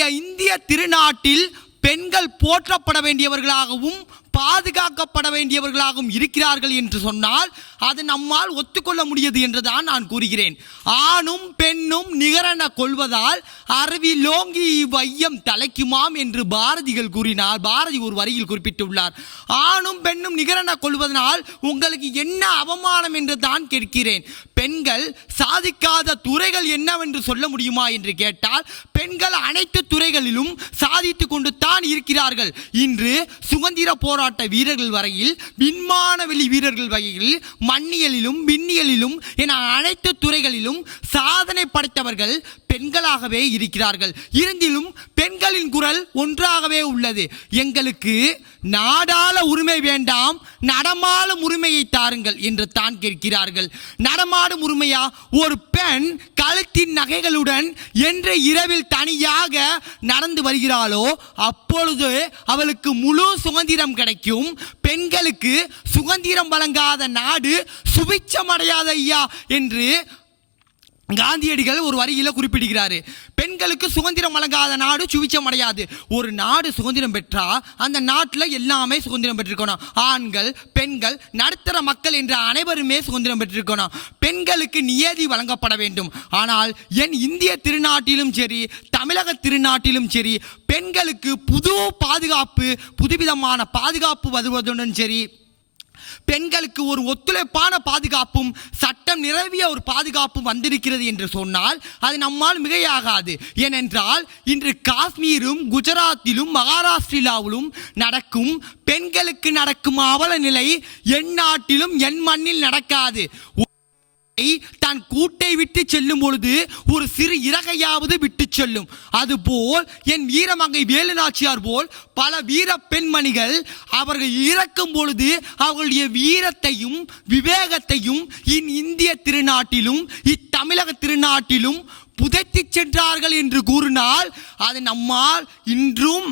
இந்திய இந்திய திருநாட்டில் பெண்கள் போற்றப்பட வேண்டியவர்களாகவும் பாதுகாக்கப்பட வேண்டியவர்களாகவும் இருக்கிறார்கள் என்று சொன்னால் அது நம்மால் ஒத்துக்கொள்ள முடியாது என்றுதான் நான் கூறுகிறேன். ஆணும் பெண்ணும் நிகரன கொள்வதால் அருவி லோங்கி வையம் தலைக்குமாம் என்று பாரதிகள் கூறினார். பாரதி ஒரு வரியில் குறிப்பிட்டுள்ளார். ஆணும் பெண்ணும் நிகரன கொள்வதனால் உங்களுக்கு என்ன அவமானம் என்று தான் கேட்கிறேன். பெண்கள் சாதிக்காத துறைகள் என்னவென்று சொல்ல முடியுமா என்று கேட்டால் பெண்கள் அனைத்து துறைகளிலும் சாதித்து கொண்டு தான் இருக்கிறார்கள். இன்று சுதந்திர போராட்ட வீரர்கள் வரையில் விண்மானவெளி வீரர்கள் வகையில் மண்ணியலிலும் விண்ணியலிலும் என அனைத்து துறைகளிலும் சாதனை படைத்தவர்கள் பெண்களாகவே இருக்கிறார்கள். இருந்திலும் பெண்களின் குரல் ஒன்றாகவே உள்ளது. எங்களுக்கு நாடாள உரிமை வேண்டாம் நடமாடும் உரிமையை தாருங்கள் என்று தான் கேட்கிறார்கள். நடமாடும் உரிமையா? ஒரு பெண் கழுத்தின் நகைகளுடன் என்று இரவில் தனியாக நடந்து வருகிறாளோ அப்பொழுது அவளுக்கு முழு சுதந்திரம் கிடைக்கும். பெண்களுக்கு சுதந்திரம் வழங்காத நாடு சுபிச்சமடையாத ஐயா என்று காந்தியடிகள் ஒரு வரியில குறிப்பிடுகிறாரு. பெண்களுக்கு சுதந்திரம் வழங்காத நாடு சுவிச்சம் அடையாது. ஒரு நாடு சுதந்திரம் பெற்றா அந்த நாட்டில் எல்லாமே சுதந்திரம் பெற்றிருக்கணும். ஆண்கள் பெண்கள் நடுத்தர மக்கள் என்ற அனைவருமே சுதந்திரம் பெற்றிருக்கணும். பெண்களுக்கு நியதி வழங்கப்பட வேண்டும். ஆனால் என் இந்திய திருநாட்டிலும் சரி தமிழக திருநாட்டிலும் சரி பெண்களுக்கு புது பாதுகாப்பு புதுவிதமான பாதுகாப்பு வருவதுடன் சரி பெண்களுக்கு ஒரு ஒத்துழைப்பான பாதுகாப்பும் சட்ட சட்டம் நிரவிய ஒரு பாதுகாப்பு வந்திருக்கிறது என்று சொன்னால் அது நம்மால் மிகையாகாது. ஏனென்றால் இன்று காஷ்மீரும் குஜராத்திலும் மகாராஷ்டிராவிலும் நடக்கும் பெண்களுக்கு நடக்கும் அவல நிலை என் நாட்டிலும் என் மண்ணில் நடக்காது. தன் கூட்டை விட்டு செல்லும் பொழுது ஒரு சிறு இறகையாவது விட்டு செல்லும். அதுபோல் என் வீரமங்கை வேலுநாச்சியார் போல் பல வீர பெண்மணிகள் அவர்கள் இறக்கும் பொழுது அவர்களுடைய வீரத்தையும் விவேகத்தையும் இன் இந்திய திருநாட்டிலும் இத்தமிழக திருநாட்டிலும் புதைத்து சென்றார்கள் என்று கூறினால் அது நம்மால் இன்றும்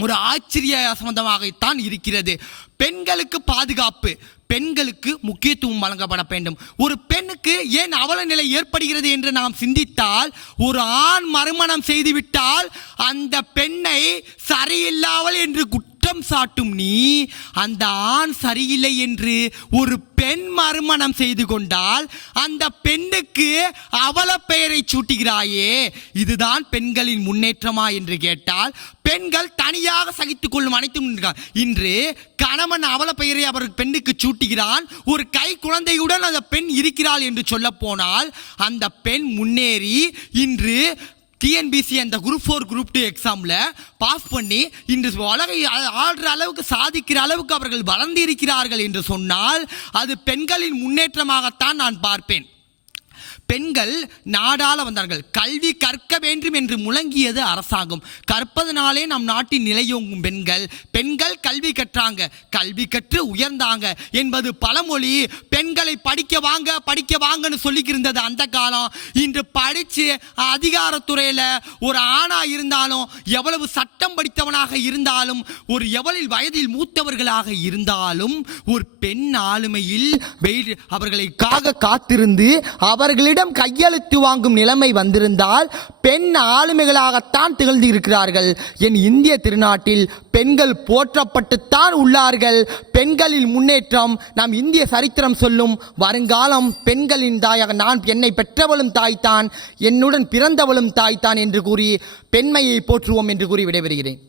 ஒரு ஆச்சரிய சம்பந்தமாகத்தான் இருக்கிறது. பெண்களுக்கு பாதுகாப்பு பெண்களுக்கு முக்கியத்துவம் வழங்கப்பட வேண்டும். ஒரு பெண்ணுக்கு ஏன் அவல நிலை ஏற்படுகிறது என்று நாம் சிந்தித்தால் ஒரு ஆண் மறுமணம் செய்துவிட்டால் அந்த பெண்ணை சரியில்லாமல் என்று குற்றம் சாட்டும் நீ அந்த ஆண் சரியில்லை என்று ஒரு பெண் மறுமணம் செய்து கொண்டால் அந்த பெண்ணுக்கு அவல பெயரை சூட்டுகிறாயே. இதுதான் பெண்களின் முன்னேற்றமா என்று கேட்டால் பெண்கள் தனியாக சகித்துக் கொள்ளும் அனைத்தும் இன்று கணவன் அவல பெயரை அவர் பெண்ணுக்கு சூட்டுகிறான் ஒரு கை குழந்தையுடன் அந்த பெண் இருக்கிறாள் என்று சொல்ல போனால் அந்த பெண் முன்னேறி இன்று டிஎன்பிசி அந்த குரூப் ஃபோர் குரூப் டூ எக்ஸாமில் பாஸ் பண்ணி இன்று உலகை ஆடுற அளவுக்கு சாதிக்கிற அளவுக்கு அவர்கள் வளர்ந்து இருக்கிறார்கள் என்று சொன்னால் அது பெண்களின் முன்னேற்றமாகத்தான் நான் பார்ப்பேன். பெண்கள் நாடாள வந்தார்கள். கல்வி கற்க வேண்டும் என்று முழங்கியது அரசாங்கம். கற்பதனாலே நம் நாட்டின் நிலையோங்கும் பெண்கள். பெண்கள் கல்வி கற்றாங்க. கல்வி கற்று உயர்ந்தாங்க என்பது பழமொழி. பெண்களை படிக்க வாங்க படிக்க வாங்கன்னு சொல்லிக்கிருந்தது அந்த காலம். இன்று படித்து அதிகாரத்துறையில் ஒரு ஆணா இருந்தாலும் எவ்வளவு சட்டம் படித்தவனாக இருந்தாலும் ஒரு எவளில் வயதில் மூத்தவர்களாக இருந்தாலும் ஒரு பெண் ஆளுமையில் வெயில் காத்திருந்து அவர்களின் அவர்களிடம் கையெழுத்து வாங்கும் நிலைமை வந்திருந்தால் பெண் ஆளுமைகளாகத்தான் திகழ்ந்து இருக்கிறார்கள் என் இந்திய திருநாட்டில் பெண்கள் போற்றப்பட்டுத்தான் உள்ளார்கள். பெண்களில் முன்னேற்றம் நாம் இந்திய சரித்திரம் சொல்லும் வருங்காலம் பெண்களின் தாயாக நான் என்னை பெற்றவளும் தாய்தான் என்னுடன் பிறந்தவளும் தாய்தான் என்று கூறி பெண்மையை போற்றுவோம் என்று கூறி விடைபெறுகிறேன்.